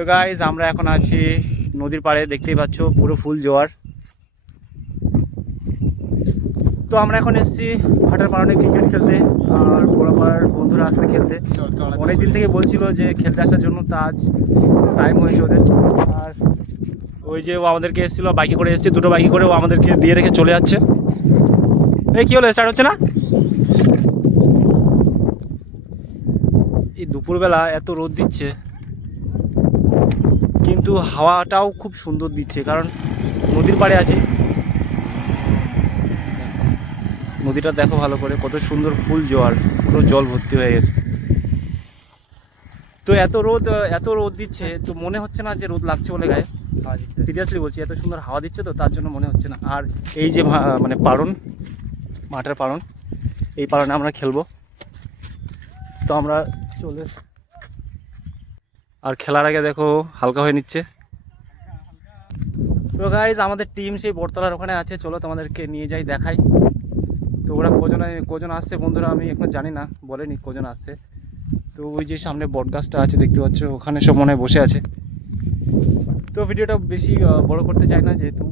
তো গাইজ আমরা এখন আছি নদীর পাড়ে, দেখতেই পাচ্ছ পুরো ফুল জোয়ার। তো আমরা এখন এসেছি ভাটার পাড়ানে ক্রিকেট খেলতে, আর পাড়ার বন্ধুরা আসতে খেলতে। অনেক দিন থেকে বলছিল যে খেলতে আসার জন্য, তা আজ টাইম হয়েছে ওদের। আর ওই যে ও আমাদেরকে এসেছিলো, বাইকে করে এসেছে, দুটো বাইকে করে, ও আমাদেরকে দিয়ে রেখে চলে যাচ্ছে। এই কী হলো, স্টার্ট হচ্ছে না? এই দুপুরবেলা এত রোদ দিচ্ছে, কিন্তু হাওয়াটাও খুব সুন্দর দিচ্ছে, কারণ নদীর পাড়ে আছি। নদীটা দেখো ভালো করে, কত সুন্দর ফুল জোয়ার, পুরো জল ভর্তি হয়ে গেছে। তো এত রোদ দিচ্ছে, তো মনে হচ্ছে না যে রোদ লাগছে বলে গায়ে। সিরিয়াসলি বলছি, এত সুন্দর হাওয়া দিচ্ছে তো তার জন্য মনে হচ্ছে না। আর এই যে মানে পাড়ন, মাঠের পাড়ন, এই পাড়নে আমরা খেলবো। তো আমরা চলে, আর খেলার আগে দেখো হালকা হয়ে নিচ্ছে। তো গাইজ আমাদের টিম সেই বটতলার ওখানে আছে, চলো তোমাদেরকে নিয়ে যাই, দেখাই। তো ওরা কজন আসছে বন্ধুরা আমি এখন জানি না, বলেনি কজন আসছে। তো ওই যে সামনে বট গাছটা আছে দেখতে পাচ্ছ, ওখানে সব মনে হয় বসে আছে। তো ভিডিওটা বেশি বড় করতে চাই না, যেহেতু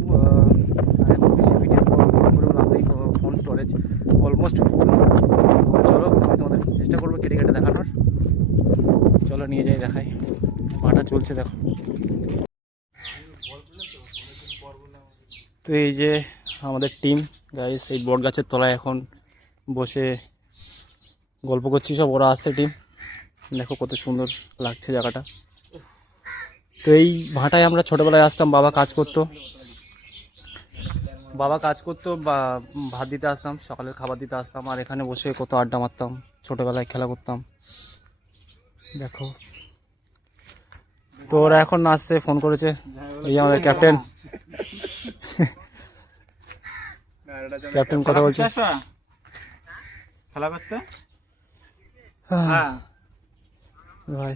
এখন বেশি ভিডিও করে লাভ নেই, ফোন স্টোরেজ অলমোস্ট ফুল। চলো আমি তোমাদের চেষ্টা করবো কেটে কেটে দেখানোর। চলো নিয়ে যাই, দেখাই। মাঠা চলছে দেখো। তো এই যে আমাদের টিম গাইস, এই বট গাছের তলায় এখন বসে গল্প করছি সব, ওরা আসছে টিম। দেখো কত সুন্দর লাগছে জায়গাটা। তো এই ভাটায় আমরা ছোটোবেলায় আসতাম, বাবা কাজ করতো বা ভাত দিতে আসতাম, সকালের খাবার দিতে আসতাম, আর এখানে বসে কত আড্ডা মারতাম, ছোটোবেলায় খেলা করতাম দেখো। তো ওরা এখন আসছে, ফোন করেছে। এই যে আমাদের ক্যাপ্টেন ক্যাপ্টেন কথা বলছে খেলা করতে। ভাই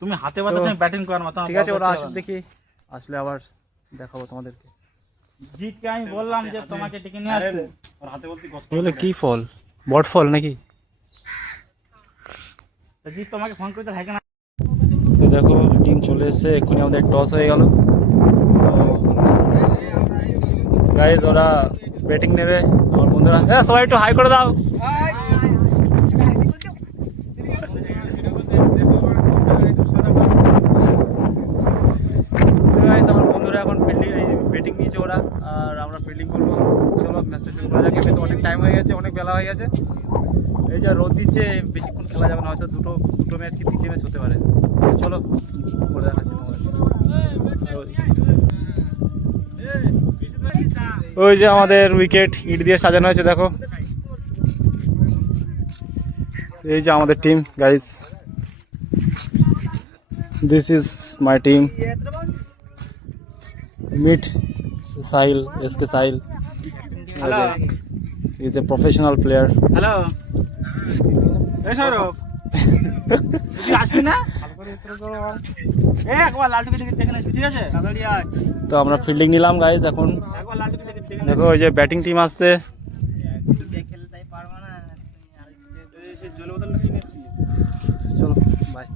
তুমি হাতে বাতে তুমি ব্যাটিং করার মতো। ঠিক আছে, ওরা আসলে দেখি, আসলে আবার দেখাবো তোমাদেরকে। জিতকে আমি বললাম যে তোমাকে ডেকে নিয়ে আসতে, ওর হাতে বলতে এগুলো কি ফল, বট ফল নাকি? জিত তোমাকে ফোন করতে থাকে না। তো দেখো টিম চলে এসছে, এক্ষুনি আমাদের টস হয়ে গেল। তো গাইজ ওরা ব্যাটিং নেবে, আমার বন্ধুরা সবাই একটু হাই করে দাও। আমার বন্ধুরা এখন ব্যাটিং নিয়েছে ওরা, আর আমরা ফিল্ডিং করবো। চলো ম্যাচটা শুরু করা যাক। এমনি তো অনেক টাইম হয়ে গেছে, অনেক বেলা হয়ে গেছে। এই যে রোদ দিচ্ছে, বেশিক্ষণ খেলা যাবে না, হয়তো দুটো ম্যাচ কি তিনটে ম্যাচ হতে পারে। চলো করে দেখাচ্ছি তোমাদের। ওই যে আমাদের উইকেট ইট দিয়ে সাজানো হয়েছে দেখো। এই যে আমাদের team guys, this is my team. Meet Sahil, SK Sahil is a professional player. Hello, এই সৌরভ তুই আসবি না? একবার লালটুকে দেখে আসবি, ঠিক আছে? তো আমরা ফিল্ডিং নিলাম গাইজ এখন। একবার লালটুকে দেখে দেখো ওই যে ব্যাটিং টিম আসছে। খেলতেই পারবো না, সেই জল বোতলটা কিনে এসেছি। চলো বাই।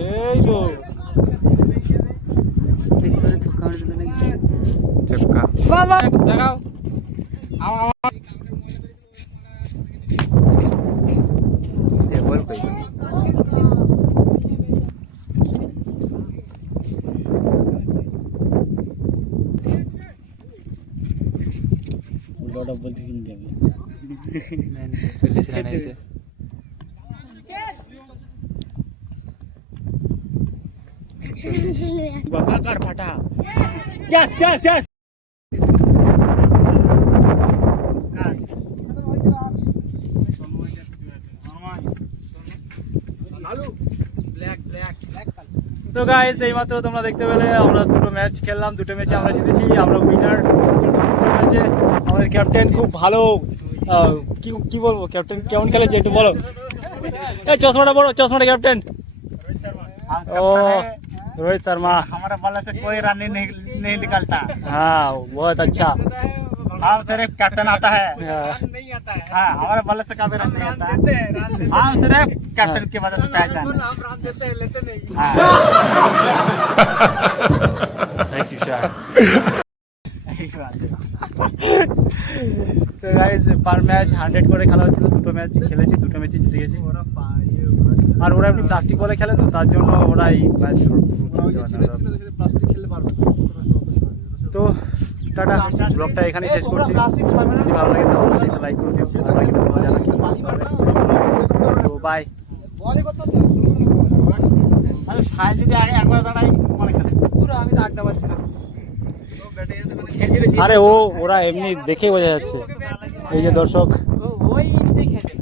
এই তো চক্কা দেখাও। উল্টা বলতে কিনতে হবে। বাবা কার ফাটা গ্যাস গ্যাস গ্যাস। তো গাইস এইমাত্র তোমরা দেখতে পেলে, আমরা দুটো ম্যাচ খেললাম, দুটো ম্যাচে আমরা জিতেছি, আমরা উইনার। ম্যাচে আমাদের ক্যাপ্টেন খুব ভালো, কি বলবো, ক্যাপ্টেন কেমন খেলেছে একটু বলো। এই চশমাটা বড়, চশমাটা ক্যাপ্টেন। ओ रोहित शर्मा, हमारा बल्ला से कोई रन नहीं निकलता। हाँ बहुत अच्छा। हाँ सिर्फ कैप्टन आता है हाँ। नहीं आता है। हाँ हमारे बल्ले से कभी रन नहीं रन आता देते हैं, रन देते हैं। हम सिर्फ कैप्टन की वजह से पहचान बिल्कुल, हम रन देते हैं, लेते नहीं। हाँ थैंक यू सर। यही बात है। তো গাইজ পার ম্যাচ 100 করে খেলা হচ্ছিল, দুটো ম্যাচ খেলেছি, দুটো ম্যাচই জিতে গেছি। ওরা পায়ে, ওরা- আর ওরা এমনি প্লাস্টিক বলে খেলে তো তার জন্য ওরা এই ম্যাচ ওরা ওই যে ছেলে ছিল, দেখে প্লাস্টিক খেলতে পারবে না। ওরা সব- তো টাটা, ব্লগটা এখানেই শেষ করছি। প্লাস্টিক ছড়াবে না। যদি ভালো লাগে তাহলে অবশ্যই একটা লাইক করে দিও, ভালো লাগে তো জানাও কি বালি মারবে না। তো বাই। বলই করতে হচ্ছে না, अरे साहिल যদি আগে একবার দাঁড়াই মানে খেলে পুরো আমি তো আড্ডা মারছি না। ও ব্যাটে যেতে মানে খেলছিল। আরে ওরা এমনি দেখেই বোঝা যাচ্ছে। এই যে দর্শক, ওই নিজেই খেলে